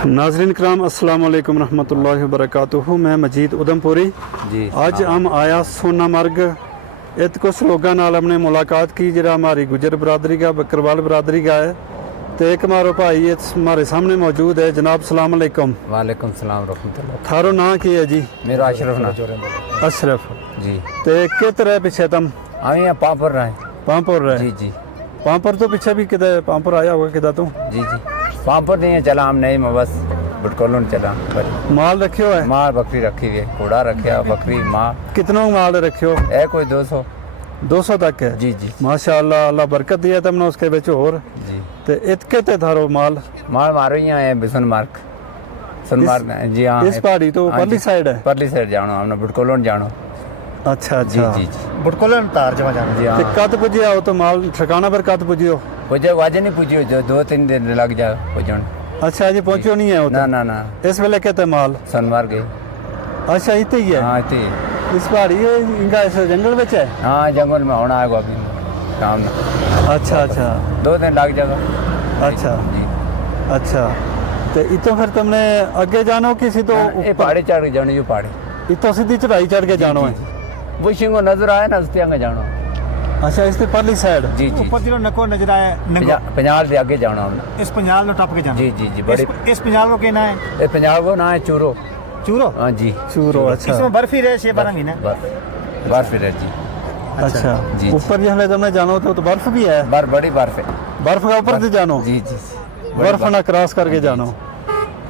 नाज़रीन कराम अस्सलाम वालेकुम रहमतुल्लाहि व बरकातुहू। मैं मजीद उधमपुरी जी अज हम आया सोनामर्ग इत कुछ लोगों नाल हमने मुलाकात की जरा हमारी गुजर बरादरी का बकरवाल बरादरी का है। तो एक हमारो भाई हमारे सामने मौजूद है। जनाब सलाम अलैकुम। वालेकुम सलाम रहमतुल्लाह। थारो नाम की है जी? मेरा अशरफ ना अशरफ जी। तो कित रहे पीछे तुम? हम यहाँ पापड़ रहे पामपुर रहे? जी जी पामपुर तो पीछे भी किधर पामपुर आया होगा किधर तू? जी जी पापड़ नहीं है चला हम नहीं मैं बस बुटकोलन चला पर माल रखे हो है? माँ बकरी रखी हुई है, घोड़ा रखे बकरी माँ कितना माल रखे हो? है कोई 200 200 तक है? जी जी माशाअल्लाह, अल्लाह बरकत दिया तुमने उसके बिच और। जी। तो इतके ते थारो माल माल मारो यहाँ है सोनमार्ग सोनमार्ग जी हाँ इस पहाड़ी तो हाँ परली जी, साइड है? परली साइड जानो हमने बुटकोलन जानो। अच्छा जी अच्छा जी जी बुटकोलन तार जमा जाना जी ते हाँ कद पुजे आओ तो माल ठिकाना पर कद पुजे हो? मुझे वाजे नहीं पूछियो जो 2-3 दिन लग जाए पुजन। अच्छा अजी पहुंचो नहीं है वो ना तो? ना ना इस वेले कहते माल? सोनमार्ग है। अच्छा इतने ही है? हाँ इतनी इस पहाड़ी है इनका इस जंगल में है? हाँ जंगल में होना है अभी काम ना अच्छा अच्छा 2 दिन लग जाएगा। अच्छा जी अच्छा। तो इतो फिर तुमने आगे जानो किसी तो ये पहाड़ी चढ़ के जानो, ये पहाड़ी इतो सीधी चढ़ाई चढ़ के जानो है? वो शिंगो नजर आया ना उसके आगे जानो। अच्छा इस परली साइड? जी जी ऊपर जो नको नजर आया नंगो पंजाब से आगे जाना हमने। इस पंजाब नो टप के जाना। जी जी जी बड़ी इस पंजाब को कहना है ये पंजाब को ना है चूरो। चूरो। हाँ जी चूरो। अच्छा इसमें बर्फी रहे छे 12 महीने। बर्फ है जी। अच्छा जी। ऊपर जो है तुमने जानो तो बर्फ भी है? बड़ी बर्फ है। बर्फ का ऊपर से जानो? जी जी बर्फ ना क्रॉस करके जानो।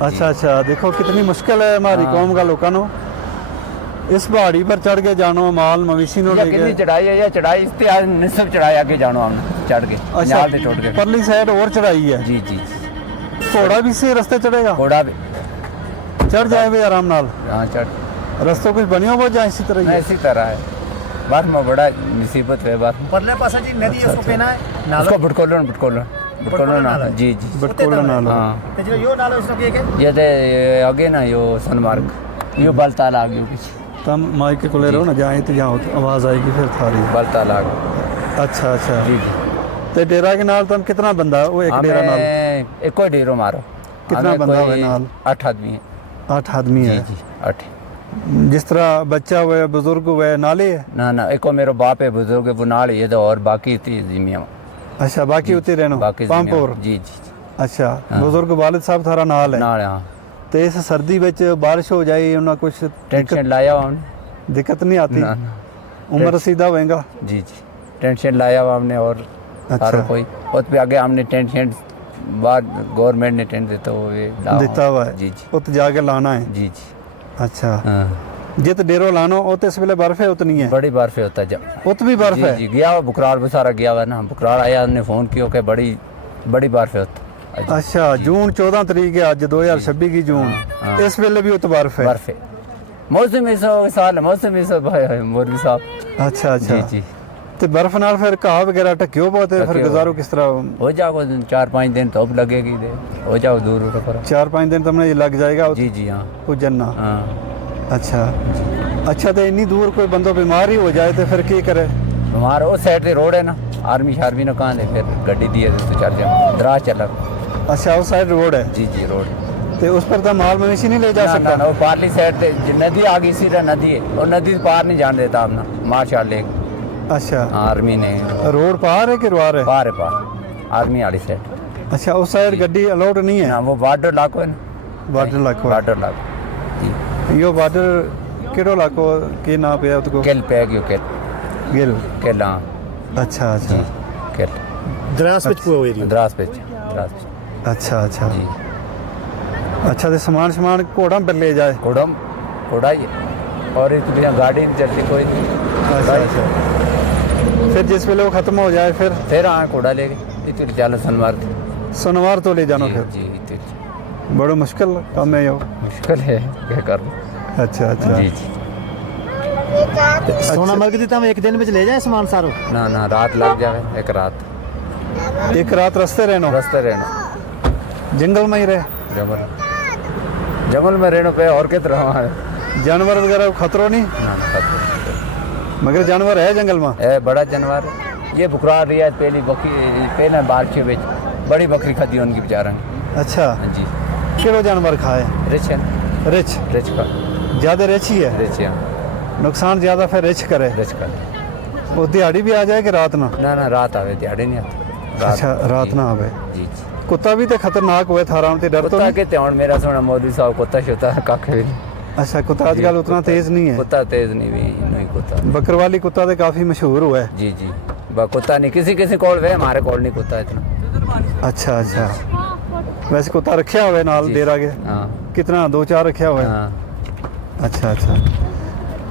अच्छा अच्छा। देखो कितनी मुश्किल है हमारी हाँ। कौम का लोगों को इस पहाड़ी पर चढ़ के जानो माल मवेशी नो कितनी लेके। चढ़ाई है, ये चढ़ाई इस आज निसब चढ़ाई आगे जानो हमने चढ़ के अच्छा पंजाब से टूट के। परली साइड और चढ़ाई है? जी जी घोड़ा भी से रास्ते चढ़ेगा? घोड़ा भी चढ़ जाए भी आराम नाल? हाँ चढ़ रास्तों कुछ बनियो वो जाए इसी तरह ही है? इसी तरह है। बर्फ में बड़ा मुसीबत है बर्फ। परले पासा जी नदी उसको कहना है नालो। उसको बुटकोलन बुटकोलन बुटकोलन नाला। जी जी बटकोला नाल? हाँ ते जो यो नालो इसको के ये ते आगे ना यो सोनमार्ग यो बलताल आ गयो पीछे तुम माइक के कोले रहो ना जाए तो यहाँ आवाज आएगी फिर थारी। बलताल आ गयो। अच्छा अच्छा। जी जी ते डेरा के नाल तुम कितना बंदा वो एक डेरा नाल? हमें एक कोई डेरो मारो। कितना हमें बंदा कोई हुए नाल? 8 आदमी है। 8 आदमी जी है? जी 8। जिस तरह बच्चा हुए बुजुर्ग हुए नाले है? ना ना एको मेरो बाप है बुजुर्ग है वो नाल ये तो और बाकी थी जिमिया अच्छा बाकी उतरे रहनो बाकी पामपुर? जी जी अच्छा बुजुर्ग वालिद साहब थारा नाल है? नाल हाँ तो इस सर्दी में बारिश हो जाए उन्हें कुछ टेंशन लाया हुआ हमने। दिक्कत नहीं आती? ना ना उम्र सीधा होएगा? जी जी टेंशन लाया हुआ हमने और अच्छा। सारा कोई और पे आगे हमने टेंशन बाद गवर्नमेंट ने टेंट देता हुआ ये लावा। देता हुआ है? जी जी उत जाके लाना है? जी जी अच्छा हाँ जित डेरो लानो उत इस वेले बर्फ है उतनी है? बड़ी बर्फ है होता जब उत भी बर्फ जी है? जी गया हुआ बुकरार भी सारा गया हुआ ना बुकरार आया हमने फोन किया कि बड़ी बड़ी बर्फ है होता। अच्छा जून 14 तरीक है आज 2026 की जून। हाँ। इस वेले भी उत बर्फ है? बर्फ है मौसम ऐसा साल मौसम ऐसा भाई मोरबी साहब। अच्छा अच्छा। जी जी तो बर्फ नाल फिर घाह वगैरह ढक्यो बहुत है फिर ढक्यो गुजारो किस तरह? हो जाओ 4-5 दिन धूप लगेगी दे हो जाओ दूर पर। 4-5 दिन तुमने ये लग जाएगा जी जी हाँ पुजन? हाँ अच्छा अच्छा। तो इन्नी दूर कोई बंदो बीमार ही हो जाए तो फिर की करे? हमारा उस साइड से रोड है ना आर्मी शार्मी ने कहाँ दे फिर गड्डी दी है तो चल जाए दराज चला। अच्छा उस साइड रोड है? जी जी रोड। तो उस पर तो माल मवेशी नहीं ले जा ना सकता? ना वो पार्ली साइड से नदी आ गई सीधा नदी है और नदी से पार नहीं जाने देता अपना मार्शल लेक। अच्छा आर्मी ने रोड पार है कि रुआर है? पार है पार आर्मी वाली साइड। अच्छा उस साइड गड्डी अलाउड नहीं है? ना वो बॉर्डर लाको है ना बॉर्डर लाखो? बॉर्डर लाको यो बॉर्डर केड़ो लाखो के ना पे उसको? केल पे गयो केल गिल? केल हाँ अच्छा अच्छा। केल द्रास में पूरा एरिया। द्रास पे द्रास पे अच्छा अच्छा। जी अच्छा तो सामान सामान घोड़ा पर ले जाए? कोडम कोड़ा ही है और इस बिना गाड़ी नहीं चलती कोई नहीं। अच्छा अच्छा। फिर जिस वेले वो खत्म हो जाए फिर हाँ कोड़ा ले गए इतनी चलो सोनमार्ग सोनवार तो ले जानो जी फिर? जी इतनी बड़ा मुश्किल काम है यो? मुश्किल है क्या कर अच्छा अच्छा। जी जी सोनामर्ग दी तम एक दिन में ले जाए सामान सारो? ना ना रात लग जाए एक रात एक रात रास्ते रहनो? रास्ते रहना जंगल में ही रहे? जंगल जंगल में रहने पे और कित रहा है जानवर वगैरह को खतरो नहीं? ना ना खतरा। मगर जानवर है जंगल में? है बड़ा जानवर ये बुकरा रही है पहली बकरी पहले बारिश के बीच बड़ी बकरी खाती है उनकी बेचारा ने। अच्छा हाँ जी ਕਿਹੜਾ ਜਾਨਵਰ ਖਾਏ रिच है ਰਿਚ रिच का ਜ਼ਿਆਦਾ ਰਿਚ ਹੀ ਹੈ रिच है ਨੁਕਸਾਨ ਜ਼ਿਆਦਾ ਫਿਰ ਰਿਚ ਕਰੇ रिच का ਉਹ ਦਿਹਾੜੀ ਵੀ ਆ ਜਾਏ ਕਿ ਰਾਤ ਨੂੰ ना रात आवे दिहाड़ी नहीं आती ਅੱਛਾ ਰਾਤ जी, ਨਾ ਆਵੇ जी जी ਕੁੱਤਾ ਵੀ ਤੇ ਖਤਰਨਾਕ ਹੋਏ ਥਾਰਾਂ ਤੇ ਡਰ ਤੋਂ कुत्ता ਨਹੀਂ? के त्याण मेरा सोना मौलवी साहब कुत्ता शोता कख भी नहीं ਅੱਛਾ ਕੁੱਤਾ ਅੱਜ ਕੱਲ ਉਤਨਾ ਤੇਜ਼ ਨਹੀਂ ਹੈ कुत्ता तेज नहीं भी नहीं कुत्ता बकरवाली कुत्ता तो काफी मशहूर हुआ है जी जी कुत्ता नहीं किसी किसी कोल वे हमारे कोल नहीं कुत्ता इतना अच्छा अच्छा वैसे कुत्ता रखा हुआ है नाल जी। डेरा के हाँ कितना 2-4 रखा हुआ है हाँ अच्छा अच्छा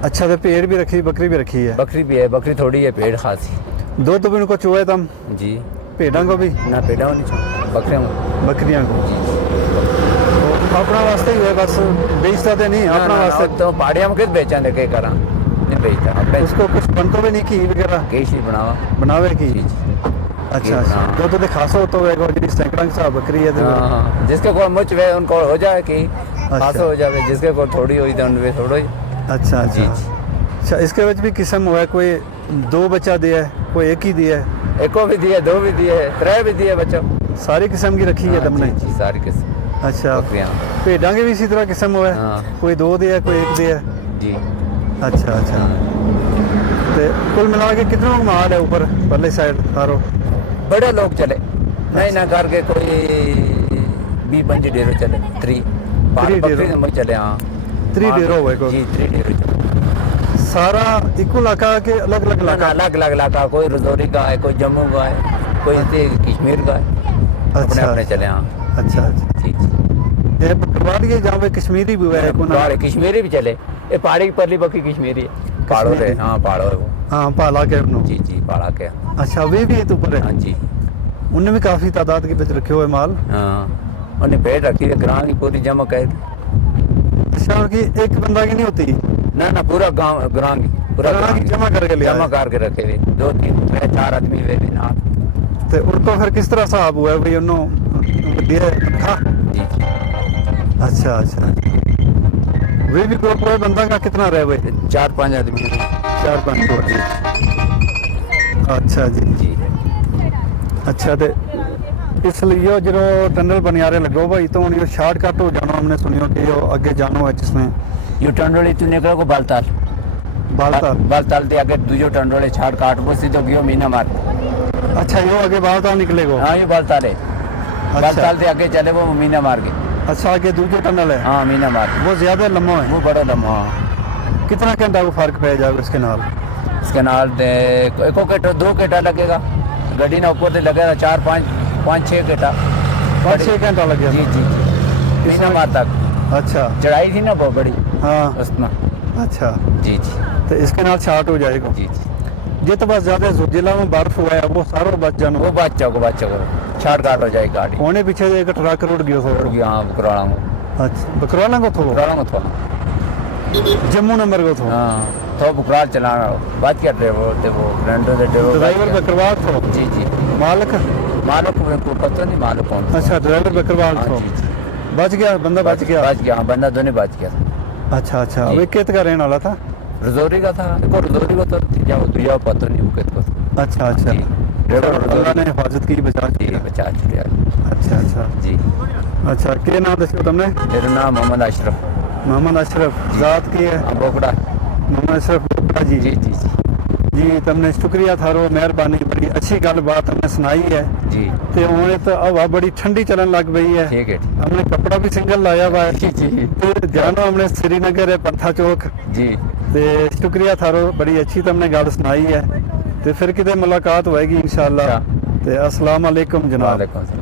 अच्छा तो पेड़ भी रखी बकरी भी रखी है बकरी भी है बकरी थोड़ी है पेड़ खासी दूध भी उनको चुए तम जी भेड़ा को भी ना पेड़ा नहीं चाहिए बकरियाँ बकरियां को तो अपना वास्ते ही है बस बेचता तो नहीं अपना वास्ते तो पहाड़िया में किस बेचा दे के करा नहीं बेचता अपने उसको कुछ बन तो भी नहीं की वगैरह केश ही बनावा बनावे की जी जी अच्छा अच्छा हाँ। दूध तो खासो तो है जी सैकड़ा के साथ बकरी है तो हाँ, जिसके को मुझ वे उनको हो जाए कि खासो हो जाए जिसके को थोड़ी हुई तो उनमें थोड़ा ही अच्छा जी अच्छा जी अच्छा इसके वजह भी किस्म हुआ है कोई 2 बच्चा दिया है कोई एक ही दिया है एको भी दिए दो भी दिए त्रै भी दिए बच्चों सारी किस्म की रखी है तुमने जी सारी किस्म अच्छा बकरियाँ भेड़ा के भी इसी तरह किस्म हुआ है हाँ। कोई 2 दिया है कोई 1 दिया है जी अच्छा अच्छा तो कुल मिला के कितना माल है ऊपर पहले साइड तारो बड़े लोग चले नहीं ना करके कोई 20-25 डेरो चले 3 3 डेरो। में चले हाँ 3 डेरो हुए कोई जी 3 डेरो चले सारा इको इलाका के अलग अलग ना, इलाका अलग अलग इलाका कोई रजौरी का है कोई जम्मू का है कोई इतने कश्मीर का है अपने अच्छा अपने चले हाँ अच्छा अच्छा जी जी ये बकरवाली है जहाँ पे कश्मीरी भी हुआ है कोई ना पहाड़ी कश्मीरी भी चले ये पहाड़ी की परली बक्की कश्मीरी है पहाड़ों से हाँ पहाड़ों है वो हाँ पाला के उन्होंने जी जी पहाड़ा के अच्छा वे भी है तो ऊपर हाँ है जी उनने भी काफी तादाद के बीच रखे हुए माल हाँ उन्हें पेड़ रखी है ग्राम की पूरी जमा कर अच्छा उनकी एक बंदा की नहीं होती ना पूरा गांव ग्राम की पूरा ग्राम की ग्राम जमा करके लिया जमा है। करके रखे हुए 2-3-4 आदमी वे भी ना तो उनको फिर किस तरह साहब हुआ है भाई उन्होंने दिया रखा जी जी अच्छा अच्छा वे भी ग्रुप हुआ बंदा का कितना रहे हुए 4-5 आदमी 4-5 तो अच्छा जी जी अच्छा तो इसलिए जो टनल बनियारे लगो भाई तो उन्हें शॉर्टकट हो जाना हमने सुनियो कि यो आगे जानो है जिसमें यू टंडोली तू निकलो को बालताल बालताल बालताल ते आगे दूजो टंडोले छाड़ काट वो सीधो गयो मीना मार अच्छा यो आगे बालताल निकलेगो हाँ ये बालताल है बालताल से आगे चले वो मीना मार के अच्छा आगे दूसरा टनल है हाँ मीना मार के वो ज्यादा लम्बा है वो बड़ा लम्बा हाँ। कितना घंटा को फर्क पै जाएगा इसके नाल इसके नाल दे एको केटा 2 केटा लगेगा गड्डी ना ऊपर से लगेगा 4-5-6 केटा 5-6 घंटा लग जी गया जी मीना मार तक अच्छा चढ़ाई थी ना बहुत बड़ी हाँ उसमें अच्छा जी जी तो इसके नाल छाट हो जाएगा जी जी ये तो बस ज्यादा जिला में बर्फ हुआ है वो सारा बच जाना वो बच्चा को छाड़ काट हो जाएगी गाड़ी होने पीछे एक ट्रक रुड़ गया थोड़ा यहाँ बुकराड़ा को अच्छा बकरवाला को थो बुकराड़ा को थोड़ा जम्मू नंबर को थो हाँ तो बुकराल चलाना बात कर रहे वो वो रेंडो से ड्राइवर बकरवाल थो जी जी मालिक मालूम को पता नहीं मालूम कौन अच्छा ड्राइवर बकरवाल हाँ, थो जी, जी। बच गया बंदा बच गया बच गया हाँ बंदा दोनों बच गया अच्छा अच्छा जी। वे कित का रहने वाला था रजौरी का था देखो रजौरी को तो तीजा वो तुझा पता नहीं वो कित को अच्छा अच्छा जी। ड्राइवर अल्लाह रजौरी ने हिफाजत की बचा जी के बचा छुड़िया अच्छा अच्छा जी अच्छा के नाम दसो तुमने मेरा नाम मोहम्मद अशरफ मोहम्मद अशरफ जात की है बोकड़ा मोहम्मद अशरफ बोकड़ा जी जी जी जी जी तुमने शुक्रिया थारो मेहरबानी बड़ी अच्छी गल बात हमने सुनाई है जी ते हुणे तो हवा बड़ी ठंडी चलन लग गई है ठीक है हमने कपड़ा भी सिंगल लाया हुआ है जी जी ते जानो हमने श्रीनगर है पंथा चौक जी ते शुक्रिया थारो बड़ी अच्छी तुमने गल सुनाई है ते फिर किते मुलाकात होएगी इंशाल्लाह अच्छा। ते अस्सलाम वालेकुम जनाब वालेकुम सलाम